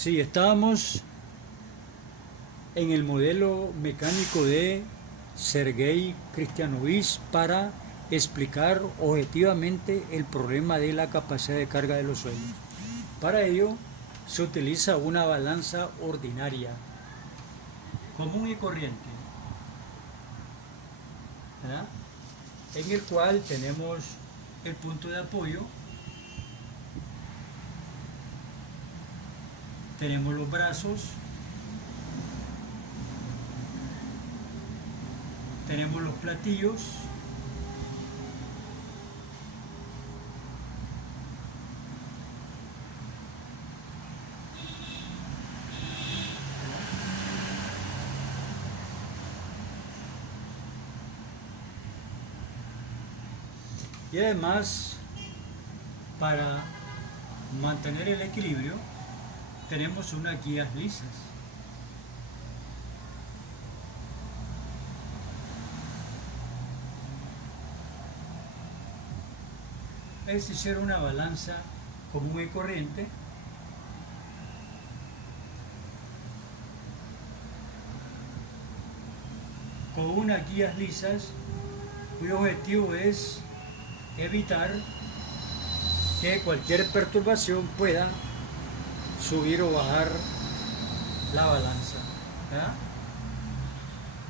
Sí, estábamos en el modelo mecánico de Sergei Kristianovich para explicar objetivamente el problema de la capacidad de carga de los suelos. Para ello se utiliza una balanza ordinaria, común y corriente, ¿verdad? En el cual tenemos el punto de apoyo, tenemos los brazos, tenemos los platillos, y además para mantener el equilibrio tenemos unas guías lisas. Es decir, una balanza común y corriente con unas guías lisas cuyo objetivo es evitar que cualquier perturbación pueda subir o bajar la balanza, ¿verdad?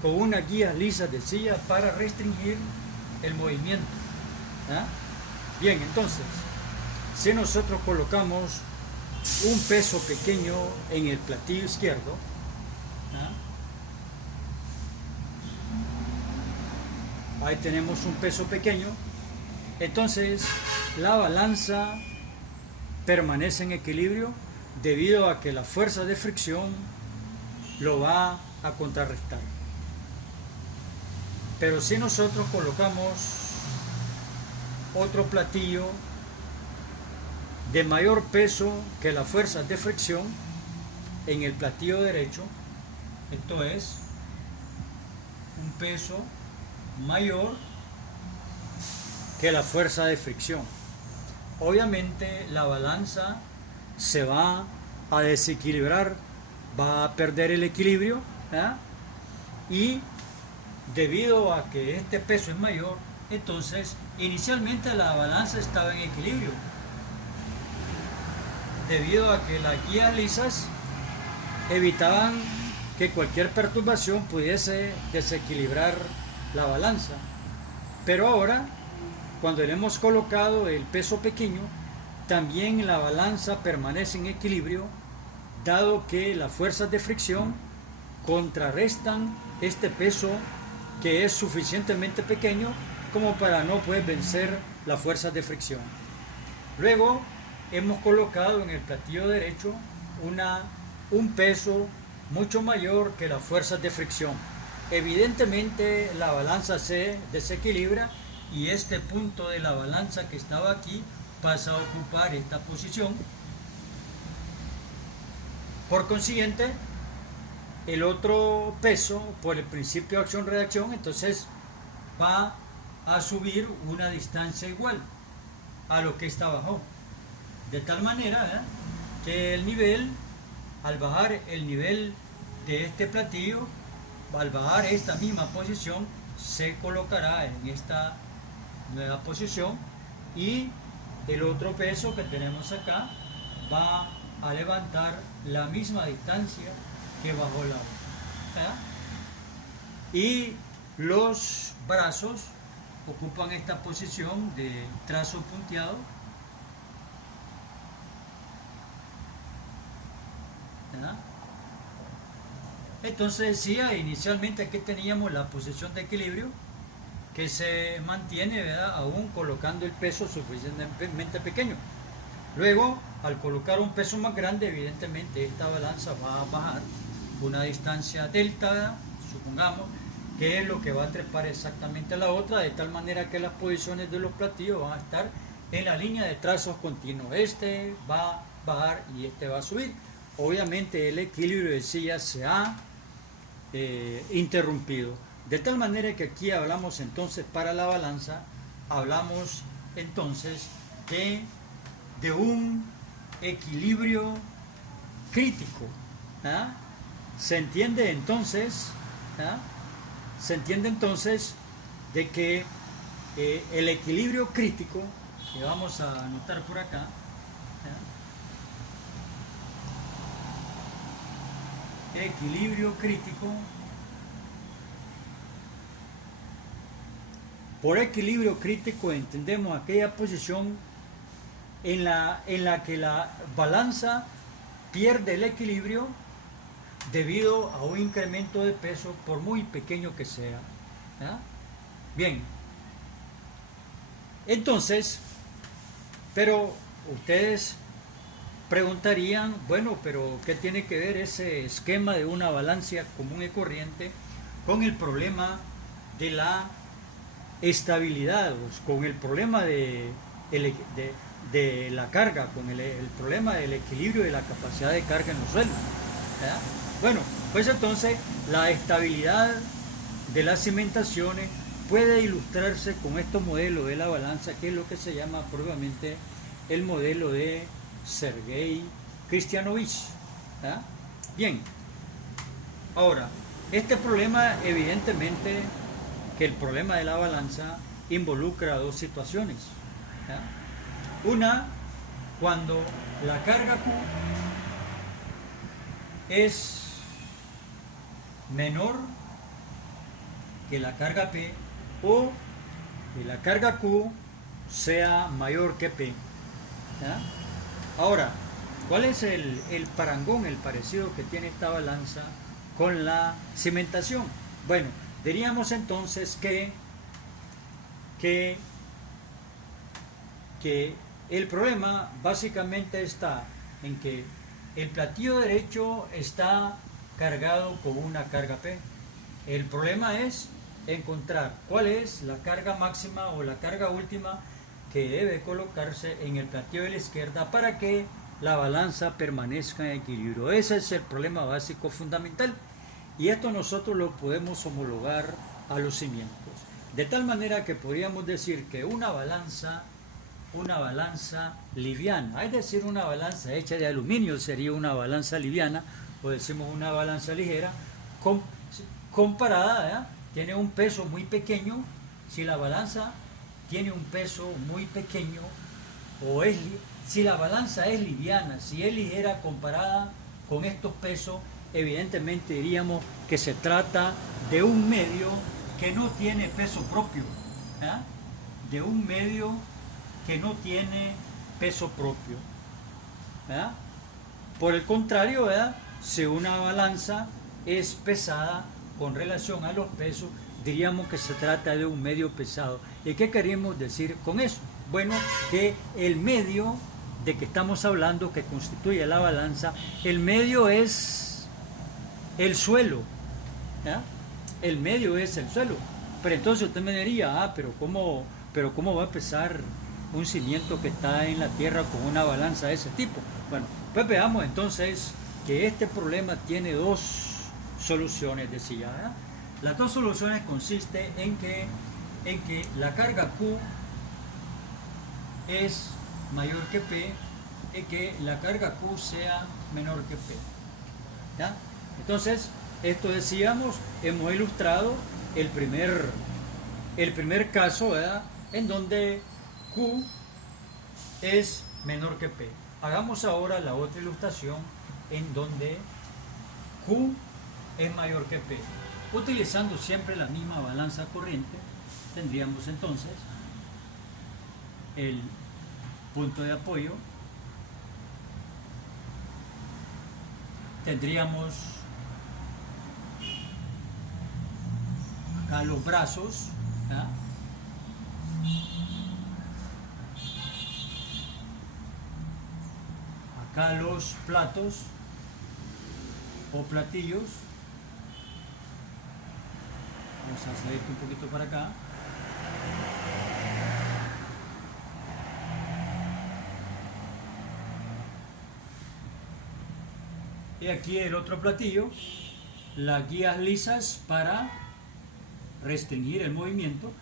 Con unas guías lisas de silla para restringir el movimiento, ¿verdad? Bien, entonces, si nosotros colocamos un peso pequeño en el platillo izquierdo, ¿verdad? Ahí tenemos un peso pequeño, entonces la balanza permanece en equilibrio debido a que la fuerza de fricción lo va a contrarrestar. Pero si nosotros colocamos otro platillo de mayor peso que la fuerza de fricción en el platillo derecho, esto es un peso mayor que la fuerza de fricción, obviamente la balanza se va a desequilibrar, va a perder el equilibrio, ¿verdad? Y debido a que este peso es mayor, entonces inicialmente la balanza estaba en equilibrio, debido a que las guías lisas evitaban que cualquier perturbación pudiese desequilibrar la balanza. Pero ahora, cuando le hemos colocado el peso pequeño, también la balanza permanece en equilibrio, dado que las fuerzas de fricción contrarrestan este peso que es suficientemente pequeño como para no poder vencer las fuerzas de fricción. Luego hemos colocado en el platillo derecho un peso mucho mayor que las fuerzas de fricción. Evidentemente la balanza se desequilibra y este punto de la balanza que estaba aquí pasa a ocupar esta posición. Por consiguiente, el otro peso, por el principio de acción-reacción, entonces va a subir una distancia igual a lo que está abajo. De tal manera que el nivel, al bajar el nivel de este platillo, al bajar esta misma posición, se colocará en esta nueva posición y el otro peso que tenemos acá va a levantar la misma distancia que bajó la otra. Y los brazos ocupan esta posición de trazo punteado, ¿verdad? Entonces decía, inicialmente aquí teníamos la posición de equilibrio que se mantiene, ¿verdad?, aún colocando el peso suficientemente pequeño. Luego, al colocar un peso más grande, evidentemente esta balanza va a bajar una distancia delta, ¿verdad?, supongamos, que es lo que va a trepar exactamente a la otra, de tal manera que las posiciones de los platillos van a estar en la línea de trazos continuos. Este va a bajar y este va a subir. Obviamente el equilibrio de silla se ha interrumpido. De tal manera que aquí hablamos entonces para la balanza, hablamos entonces de un equilibrio crítico. ¿Ah? Se entiende entonces, ¿ah? Se entiende entonces de que el equilibrio crítico, que vamos a anotar por acá, ¿ah? Equilibrio crítico. Por equilibrio crítico entendemos aquella posición en la que la balanza pierde el equilibrio debido a un incremento de peso, por muy pequeño que sea. ¿Ah? Bien, entonces, pero ustedes preguntarían, bueno, pero ¿qué tiene que ver ese esquema de una balanza común y corriente con el problema de la estabilidad, con el problema de la carga, con el problema del equilibrio de la capacidad de carga en los suelos? ¿Verdad? Bueno, pues entonces la estabilidad de las cimentaciones puede ilustrarse con estos modelos de la balanza, que es lo que se llama propiamente el modelo de Sergei Kristianovich. ¿Verdad? Bien, ahora, este problema evidentemente que el problema de la balanza involucra dos situaciones. ¿Ya? Una, cuando la carga Q es menor que la carga P, o que la carga Q sea mayor que P. ¿Ya? Ahora, ¿cuál es el parangón, el parecido que tiene esta balanza con la cimentación? Bueno, diríamos entonces que el problema básicamente está en que el platillo derecho está cargado con una carga P. El problema es encontrar cuál es la carga máxima o la carga última que debe colocarse en el platillo de la izquierda para que la balanza permanezca en equilibrio. Ese es el problema básico fundamental. Y esto nosotros lo podemos homologar a los cimientos. De tal manera que podríamos decir que una balanza liviana, es decir, una balanza hecha de aluminio sería una balanza liviana, o decimos una balanza ligera, comparada, ¿verdad? Tiene un peso muy pequeño. Si la balanza tiene un peso muy pequeño, si la balanza es liviana, si es ligera comparada con estos pesos, evidentemente diríamos que se trata de un medio que no tiene peso propio, ¿eh? De un medio que no tiene peso propio, ¿verdad? Por el contrario, ¿verdad? Si una balanza es pesada con relación a los pesos, diríamos que se trata de un medio pesado. ¿Y qué queremos decir con eso? Bueno, que el medio de que estamos hablando, que constituye la balanza, el medio es el suelo, ¿ya? El medio es el suelo. Pero entonces usted me diría, pero ¿cómo va a pesar un cimiento que está en la tierra con una balanza de ese tipo? Bueno, pues veamos entonces que este problema tiene dos soluciones, decía, ¿verdad? Las dos soluciones consisten en que la carga Q es mayor que P y que la carga Q sea menor que P. ¿Ya? Entonces, esto decíamos, hemos ilustrado el primer caso, ¿verdad? En donde Q es menor que P. Hagamos ahora la otra ilustración en donde Q es mayor que P. Utilizando siempre la misma balanza corriente, tendríamos entonces el punto de apoyo, tendríamos acá los brazos, ¿ya? Acá los platos o platillos. Vamos a hacer esto un poquito para acá. Y aquí el otro platillo, las guías lisas para restringir el movimiento.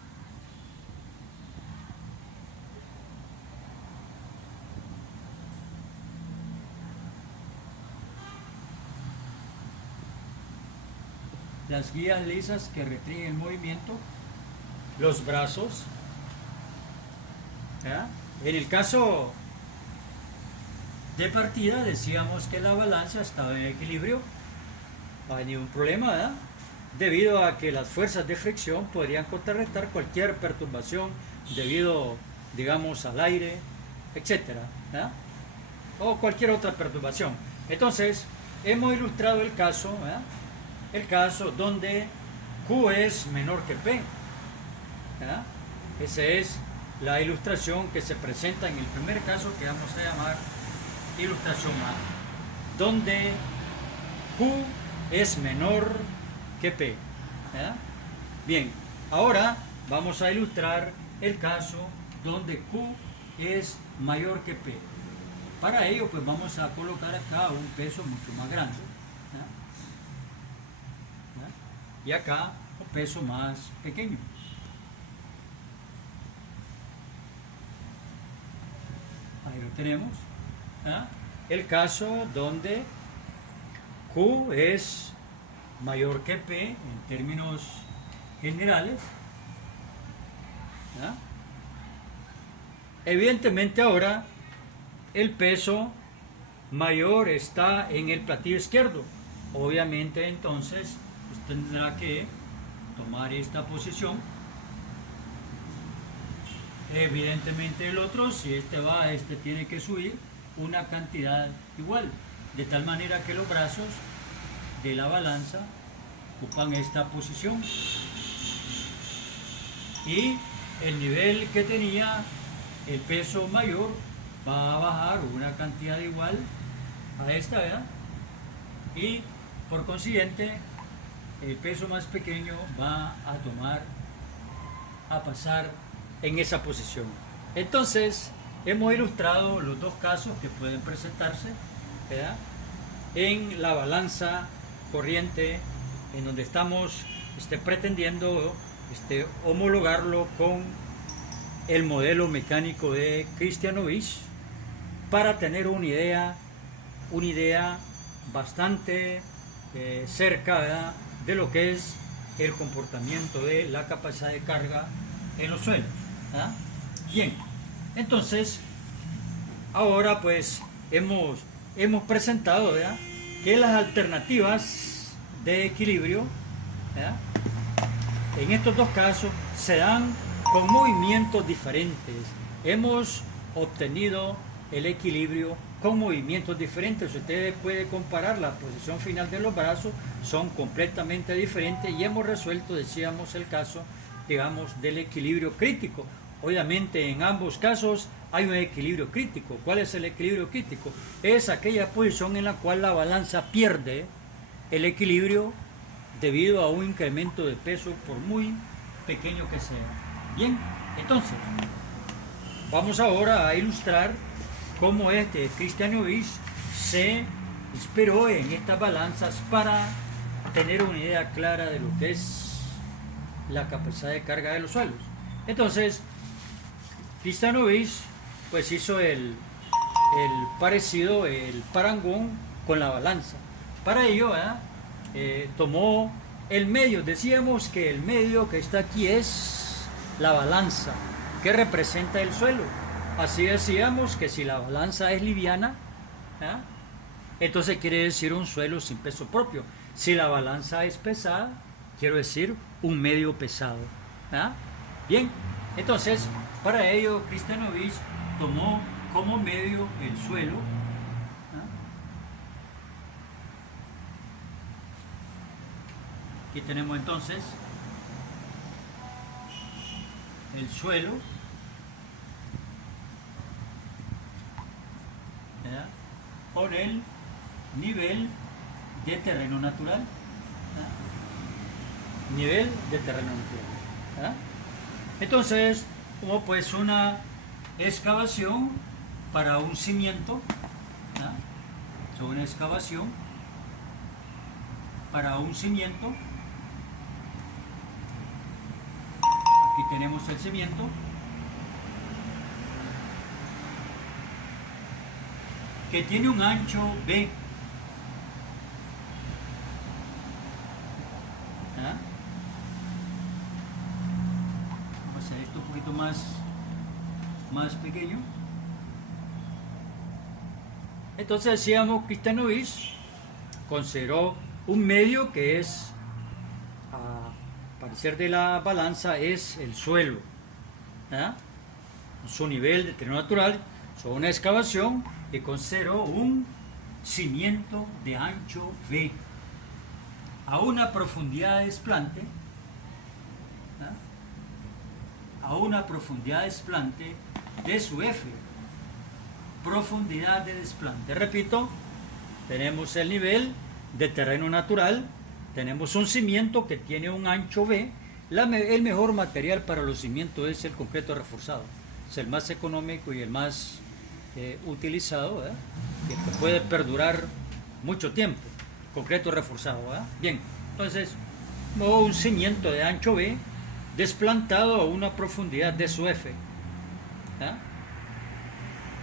las guías lisas que restringen el movimiento, los brazos. ¿Ya? En el caso de partida decíamos que la balanza estaba en equilibrio, no hay ningún problema, ¿verdad? Debido a que las fuerzas de fricción podrían contrarrestar cualquier perturbación debido, digamos, al aire, etcétera, ¿verdad? O cualquier otra perturbación. Entonces, hemos ilustrado el caso, ¿verdad? El caso donde Q es menor que P, ¿verdad? Esa es la ilustración que se presenta en el primer caso, que vamos a llamar ilustración A, donde Q es menor que P, ¿verdad? Bien, ahora vamos a ilustrar el caso donde Q es mayor que P. Para ello, pues vamos a colocar acá un peso mucho más grande, ¿verdad? ¿Verdad? Y acá un peso más pequeño. Ahí lo tenemos, ¿verdad? El caso donde Q es mayor que P en términos generales, ¿verdad? Evidentemente ahora el peso mayor está en el platillo izquierdo. Obviamente entonces usted tendrá que tomar esta posición. Evidentemente el otro, si este va, este tiene que subir una cantidad igual, de tal manera que los brazos de la balanza ocupan esta posición y el nivel que tenía el peso mayor va a bajar una cantidad igual a esta, ¿verdad? Y por consiguiente el peso más pequeño va a pasar en esa posición. Entonces hemos ilustrado los dos casos que pueden presentarse, ¿verdad?, en la balanza corriente, en donde estamos pretendiendo homologarlo con el modelo mecánico de Kristianovich, para tener una idea bastante cerca, ¿verdad?, de lo que es el comportamiento de la capacidad de carga en los suelos, ¿verdad? Bien, entonces ahora pues hemos presentado, ¿verdad?, que las alternativas de equilibrio, ¿verdad?, en estos dos casos se dan con movimientos diferentes. Hemos obtenido el equilibrio con movimientos diferentes. Usted puede comparar la posición final de los brazos, son completamente diferentes, y hemos resuelto, decíamos, el caso, digamos, del equilibrio crítico. Obviamente en ambos casos hay un equilibrio crítico. ¿Cuál es el equilibrio crítico? Es aquella posición en la cual la balanza pierde el equilibrio debido a un incremento de peso, por muy pequeño que sea. Bien, entonces vamos ahora a ilustrar cómo Kristianovich se inspiró en estas balanzas para tener una idea clara de lo que es la capacidad de carga de los suelos. Entonces Kristianovich pues hizo el parecido, el parangón con la balanza. Para ello, tomó el medio. Decíamos que el medio que está aquí es la balanza, que representa el suelo. Así decíamos que si la balanza es liviana, entonces quiere decir un suelo sin peso propio. Si la balanza es pesada, quiero decir un medio pesado. Bien, entonces para ello Kristianovich tomó como medio el suelo. Aquí tenemos entonces el suelo, ¿verdad?, por el nivel de terreno natural, ¿verdad?, nivel de terreno natural, ¿verdad? Entonces, como pues una excavación para un cimiento, ¿verdad?, una excavación para un cimiento. Aquí tenemos el cimiento, que tiene un ancho B. más pequeño. Entonces decíamos, Cristianovich consideró un medio que es, a parecer de la balanza, es el suelo, ¿eh? Su nivel de terreno natural, sobre una excavación, y consideró un cimiento de ancho V a una profundidad de desplante, ¿eh? A una profundidad de desplante de su F, profundidad de desplante. Repito, tenemos el nivel de terreno natural, tenemos un cimiento que tiene un ancho V. El mejor material para los cimientos es el concreto reforzado, es el más económico y el más utilizado, ¿verdad? Que puede perdurar mucho tiempo, concreto reforzado, ¿verdad? Bien, entonces un cimiento de ancho V desplantado a una profundidad de su F, ¿verdad?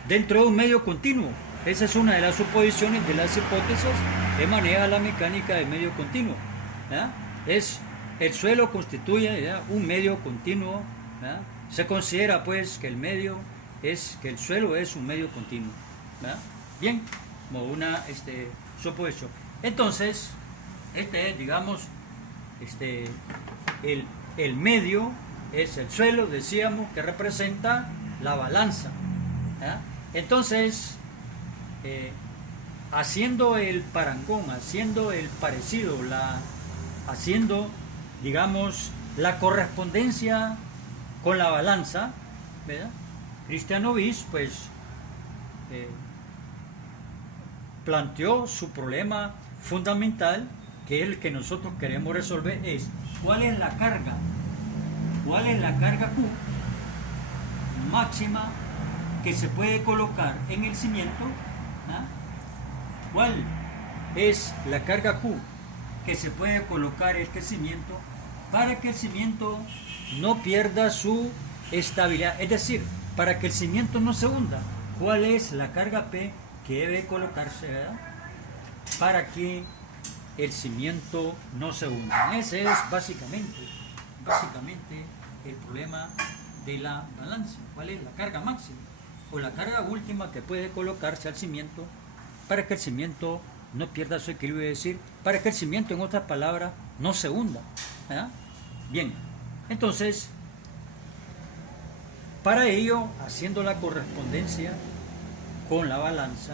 Dentro de un medio continuo. Esa es una de las suposiciones, de las hipótesis que maneja la mecánica de medio continuo, ¿verdad? El suelo constituye, ¿verdad?, un medio continuo, ¿verdad? Se considera pues que el suelo es un medio continuo, ¿verdad? Bien, como una suposición. Entonces, digamos, el medio es el suelo, decíamos, que representa la balanza, ¿verdad? Entonces, haciendo el parangón, haciendo el parecido, haciendo, digamos, la correspondencia con la balanza, ¿verdad? Cristianovich, pues, planteó su problema fundamental, que es el que nosotros queremos resolver, es ¿cuál es la carga Q máxima que se puede colocar en el cimiento? ¿Ah? ¿Cuál es la carga Q que se puede colocar en este cimiento para que el cimiento no pierda su estabilidad? Es decir, para que el cimiento no se hunda. ¿Cuál es la carga P que debe colocarse, ¿verdad?, para que el cimiento no se hunda? Ese es básicamente el problema de la balanza. ¿Cuál es la carga máxima o la carga última que puede colocarse al cimiento para que el cimiento no pierda su equilibrio? Es decir, para que el cimiento, en otras palabras, no se hunda, ¿verdad? Bien, entonces, para ello, haciendo la correspondencia con la balanza,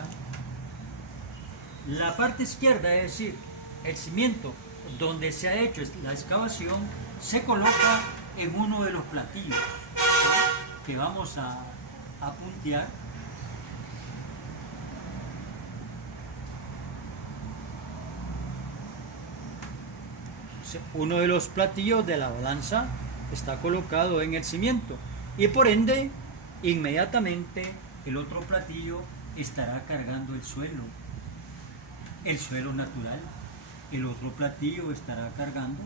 la parte izquierda, es decir, el cimiento donde se ha hecho la excavación, se coloca en uno de los platillos, ¿sí?, que vamos a puntear. Uno de los platillos de la balanza está colocado en el cimiento y por ende inmediatamente el otro platillo estará cargando el suelo natural. El otro platillo estará cargando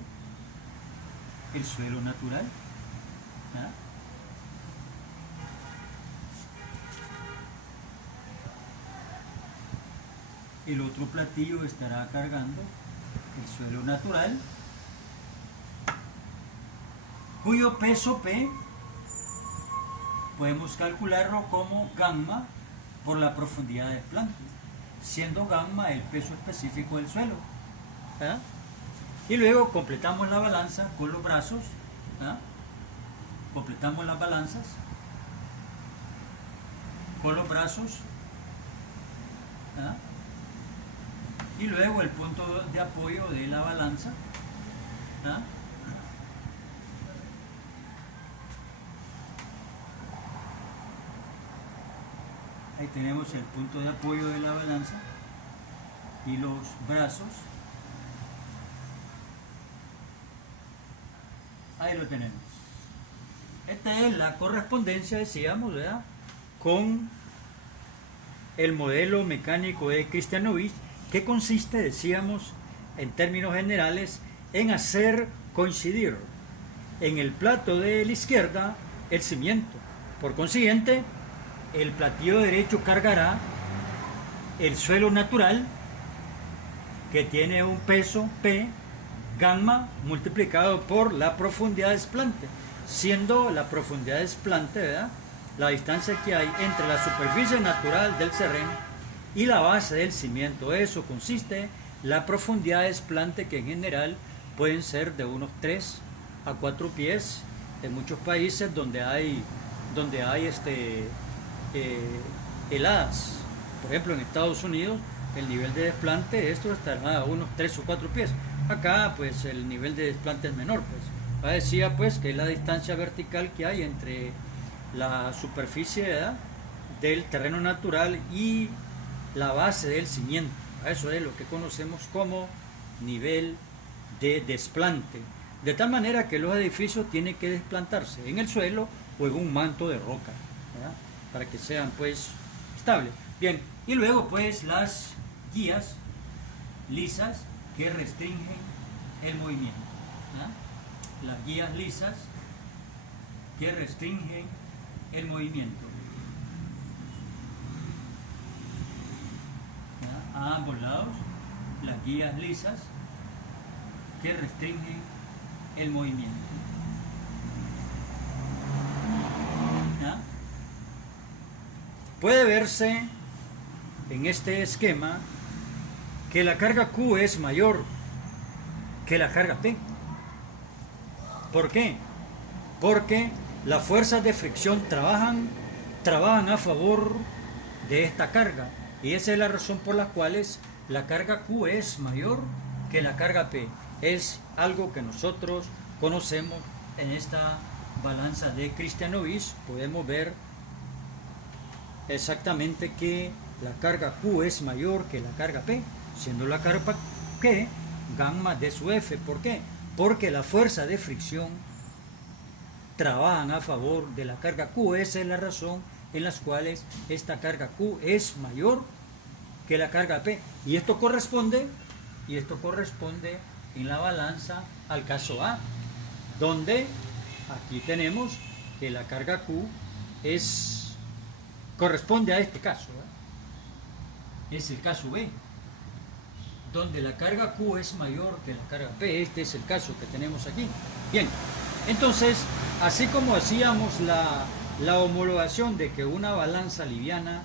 el suelo natural, ¿ah? El otro platillo estará cargando el suelo natural, cuyo peso P podemos calcularlo como gamma por la profundidad del desplante, siendo gamma el peso específico del suelo, ¿ah? Y luego completamos la balanza con los brazos, ¿ah? Completamos las balanzas con los brazos, ¿ah? Y luego el punto de apoyo de la balanza, ¿ah? Ahí tenemos el punto de apoyo de la balanza y los brazos. Ahí lo tenemos. Esta es la correspondencia, decíamos, ¿verdad?, con el modelo mecánico de Cristianovich, que consiste, decíamos, en términos generales, en hacer coincidir en el plato de la izquierda el cimiento. Por consiguiente, el platillo derecho cargará el suelo natural, que tiene un peso P, gamma, multiplicado por la profundidad de desplante, siendo la profundidad de desplante, ¿verdad?, la distancia que hay entre la superficie natural del terreno y la base del cimiento. Eso consiste la profundidad de desplante, que en general pueden ser de unos 3 a 4 pies en muchos países donde hay heladas. Por ejemplo, en Estados Unidos el nivel de desplante esto estará a unos 3 o 4 pies. Acá pues el nivel de desplante es menor. Pues decía pues que es la distancia vertical que hay entre la superficie del terreno natural y la base del cimiento. Eso es lo que conocemos como nivel de desplante. De tal manera que los edificios tienen que desplantarse en el suelo o en un manto de roca, ¿verdad?, para que sean pues estables. Bien, y luego pues las guías lisas que restringen el movimiento, ¿verdad? Las guías lisas que restringen el movimiento, ¿verdad?, a ambos lados. Las guías lisas que restringen el movimiento, ¿verdad? Puede verse en este esquema que la carga Q es mayor que la carga P. ¿Por qué? Porque las fuerzas de fricción trabajan a favor de esta carga, y esa es la razón por la cual la carga Q es mayor que la carga P. Es algo que nosotros conocemos en esta balanza de Kristianovich. Podemos ver exactamente que la carga Q es mayor que la carga P, siendo la carga P gamma de su F. ¿Por qué? Porque la fuerza de fricción trabajan a favor de la carga Q. Esa es la razón en las cuales esta carga Q es mayor que la carga P. Y esto corresponde en la balanza al caso A, donde aquí tenemos que la carga Q corresponde a este caso, ¿eh? Es el caso B, donde la carga Q es mayor que la carga P. Este es el caso que tenemos aquí. Bien, entonces, así como hacíamos la homologación de que una balanza liviana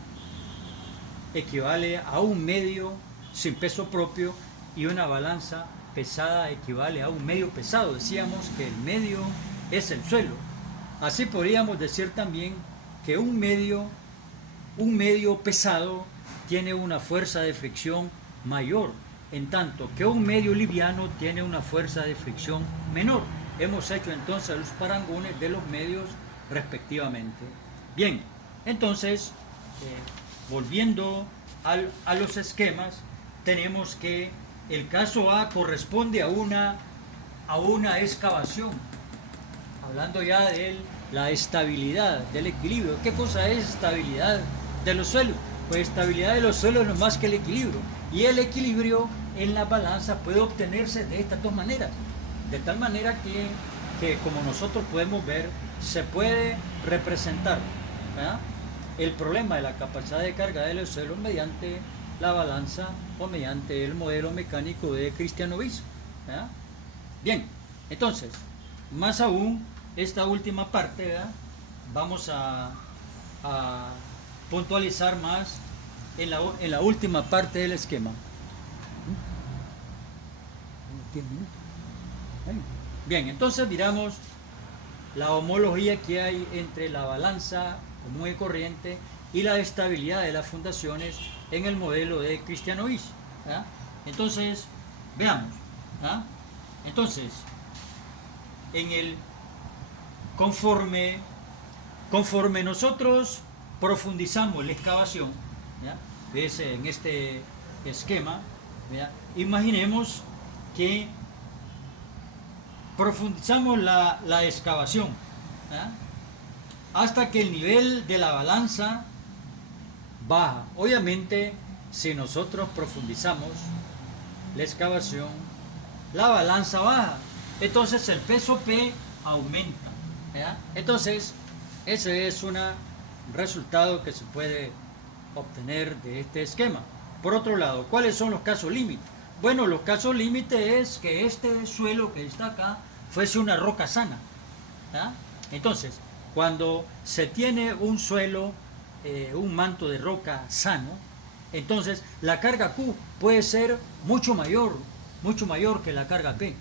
equivale a un medio sin peso propio y una balanza pesada equivale a un medio pesado, decíamos que el medio es el suelo. Así podríamos decir también que un medio pesado tiene una fuerza de fricción mayor, en tanto que un medio liviano tiene una fuerza de fricción menor. Hemos hecho entonces los parangones de los medios respectivamente. Bien, entonces, volviendo a los esquemas, tenemos que el caso A corresponde a una excavación. Hablando ya de la estabilidad, del equilibrio. ¿Qué cosa es estabilidad de los suelos? Pues estabilidad de los suelos no es más que el equilibrio. Y el equilibrio en la balanza puede obtenerse de estas dos maneras. De tal manera que como nosotros podemos ver, se puede representar, ¿verdad?, el problema de la capacidad de carga de los suelos mediante la balanza o mediante el modelo mecánico de Kristianovich, ¿verdad? Bien, entonces, más aún, esta última parte, ¿verdad?, vamos a puntualizar más en la última parte del esquema. Bien, entonces miramos la homología que hay entre la balanza común y corriente y la estabilidad de las fundaciones en el modelo de Kristianovich, ¿verdad? Entonces, veamos, ¿verdad? Entonces, conforme nosotros profundizamos la excavación, ¿verdad?, en este esquema, ¿verdad?, imaginemos que profundizamos la excavación, ¿verdad?, hasta que el nivel de la balanza baja. Obviamente, si nosotros profundizamos la excavación, la balanza baja, entonces el peso P aumenta, ¿verdad? Entonces, ese es un resultado que se puede obtener de este esquema. Por otro lado, ¿cuáles son los casos límite? Bueno, los casos límite es que este suelo que está acá fuese una roca sana, ¿verdad? Entonces, Cuando se tiene un suelo, un manto de roca sano, entonces la carga Q puede ser mucho mayor que la carga P.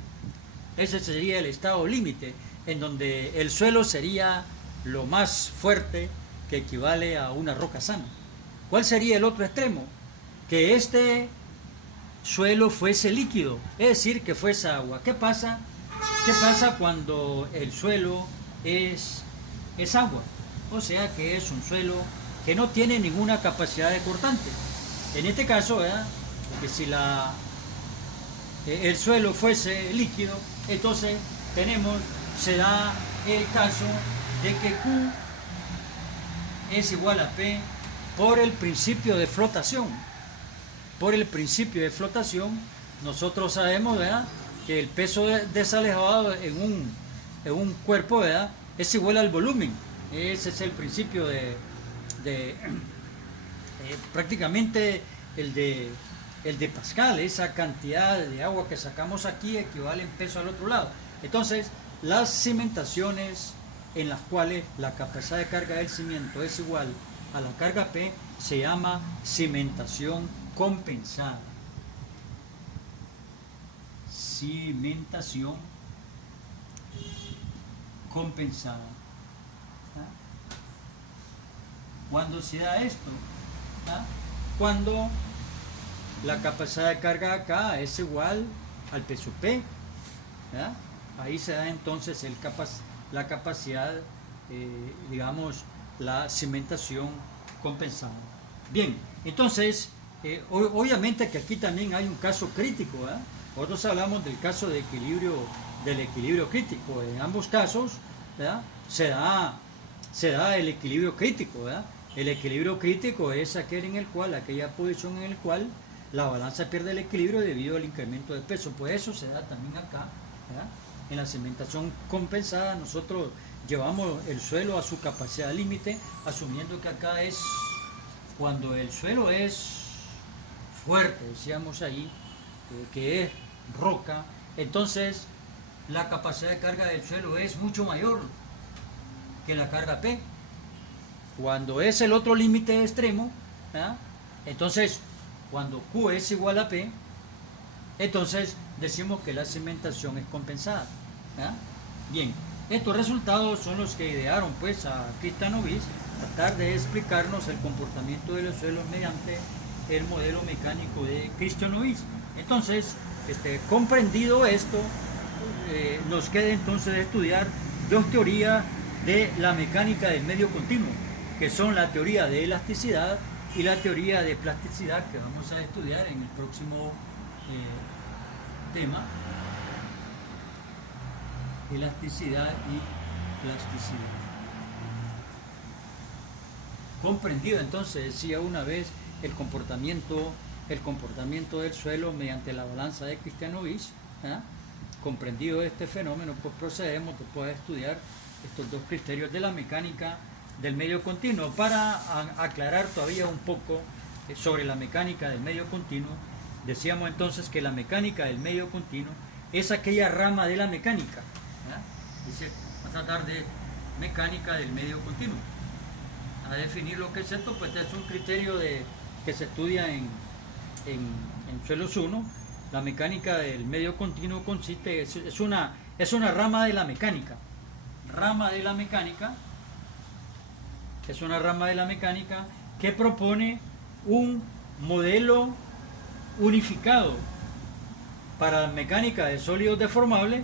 Ese sería el estado límite, en donde el suelo sería lo más fuerte, que equivale a una roca sana. ¿Cuál sería el otro extremo? Que este suelo fuese líquido, es decir, que fuese agua. ¿Qué pasa? ¿Qué pasa cuando el suelo es agua? O sea, que es un suelo que no tiene ninguna capacidad de cortante. En este caso, ¿verdad? Porque si el suelo fuese líquido, entonces se da el caso de que Q es igual a P por el principio de flotación. Por el principio de flotación, nosotros sabemos, ¿verdad?, que el peso desalejado en un cuerpo, ¿verdad?, es igual al volumen. Ese es el principio prácticamente el de Pascal. Esa cantidad de agua que sacamos aquí equivale en peso al otro lado. Entonces, las cimentaciones en las cuales la capacidad de carga del cimiento es igual a la carga P se llama cimentación compensada. Cimentación compensada. ¿Cuándo se da esto? Cuando la capacidad de carga acá es igual al peso P. Ahí se da entonces la capacidad, digamos, la cimentación compensada. Bien, entonces, obviamente que aquí también hay un caso crítico. Nosotros hablamos del caso del equilibrio crítico. En ambos casos, ¿verdad?, se da el equilibrio crítico. El equilibrio crítico es aquella posición en la cual la balanza pierde el equilibrio debido al incremento de peso. Pues eso se da también acá, ¿verdad? En la cimentación compensada nosotros llevamos el suelo a su capacidad límite, asumiendo que acá es cuando el suelo es fuerte, decíamos ahí, que es roca, entonces la capacidad de carga del suelo es mucho mayor que la carga P. Cuando es el otro límite extremo, entonces cuando Q es igual a P, entonces decimos que la cimentación es compensada. Bien, estos resultados son los que idearon pues a Christian Novis tratar de explicarnos el comportamiento de los suelos mediante el modelo mecánico de Christian Novis. Entonces, comprendido esto, nos queda entonces estudiar dos teorías de la mecánica del medio continuo, que son la teoría de elasticidad y la teoría de plasticidad, que vamos a estudiar en el próximo tema. Elasticidad y plasticidad. Comprendido entonces, decía una vez, el comportamiento del suelo mediante la balanza de Christian Novis, comprendido este fenómeno, pues procedemos después a estudiar estos dos criterios de la mecánica del medio continuo. Para aclarar todavía un poco sobre la mecánica del medio continuo, decíamos entonces que la mecánica del medio continuo es aquella rama de la mecánica. Dice, vamos a tratar de mecánica del medio continuo. A definir lo que es esto, pues es un criterio que se estudia en suelos 1. La mecánica del medio continuo consiste, es una rama de la mecánica. Es una rama de la mecánica que propone un modelo unificado para la mecánica de sólidos deformables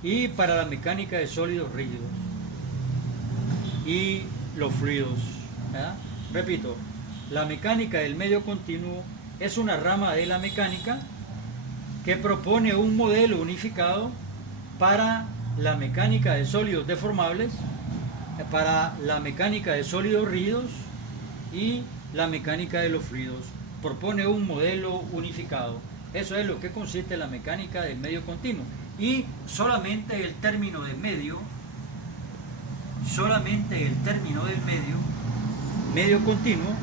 y para la mecánica de sólidos rígidos y los fluidos. Repito, la mecánica del medio continuo es una rama de la mecánica que propone un modelo unificado para la mecánica de sólidos deformables, para la mecánica de sólidos rígidos y la mecánica de los fluidos. Propone un modelo unificado. Eso es lo que consiste la mecánica del medio continuo. Y solamente el término del medio continuo,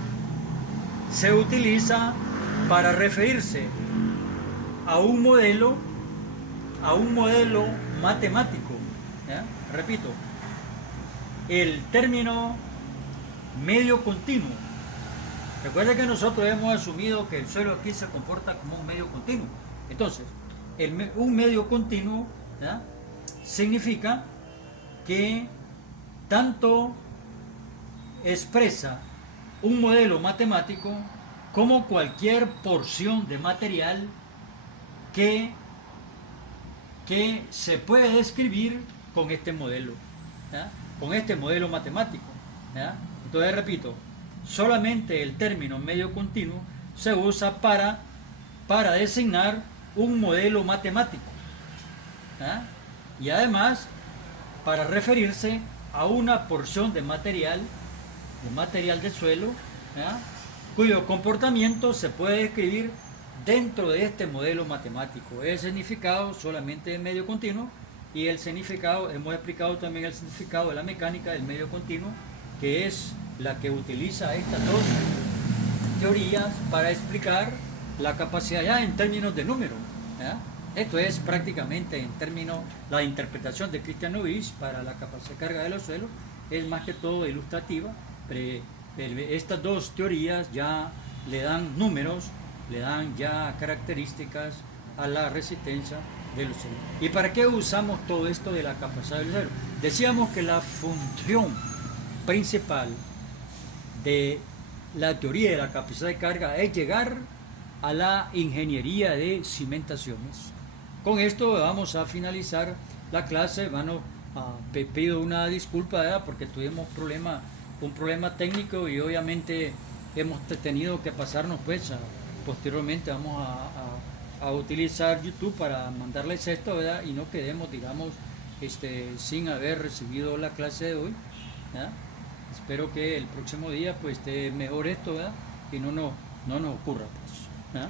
se utiliza para referirse a un modelo matemático. Repito, el término medio continuo. Recuerda que nosotros hemos asumido que el suelo aquí se comporta como un medio continuo. Entonces, un medio continuo, ¿ya?, significa que tanto expresa un modelo matemático como cualquier porción de material que se puede describir con este modelo, ¿ya?, con este modelo matemático, ¿ya? Entonces, repito, solamente el término medio continuo se usa para designar un modelo matemático, ¿ya?, y además para referirse a una porción de material del suelo, ¿ya?, cuyo comportamiento se puede describir dentro de este modelo matemático. El significado solamente del medio continuo, y el significado, hemos explicado también el significado de la mecánica del medio continuo, que es la que utiliza estas dos teorías para explicar la capacidad ya en términos de número, ¿ya? Esto es prácticamente en términos, la interpretación de Christian Novice para la capacidad de carga de los suelos es más que todo ilustrativa, pero estas dos teorías ya le dan números, le dan ya características a la resistencia de los suelos. ¿Y para qué usamos todo esto de la capacidad del suelo? Decíamos que la función principal de la teoría de la capacidad de carga es llegar a la ingeniería de cimentaciones. Con esto vamos a finalizar la clase. Bueno, pido una disculpa, ¿verdad?, porque tuvimos un problema técnico y obviamente hemos tenido que pasarnos, pues posteriormente vamos a utilizar YouTube para mandarles esto, ¿verdad?, y no quedemos, digamos, sin haber recibido la clase de hoy, ¿verdad? Espero que el próximo día pues esté mejor esto, ¿verdad?, y no nos ocurra, pues, ¿verdad?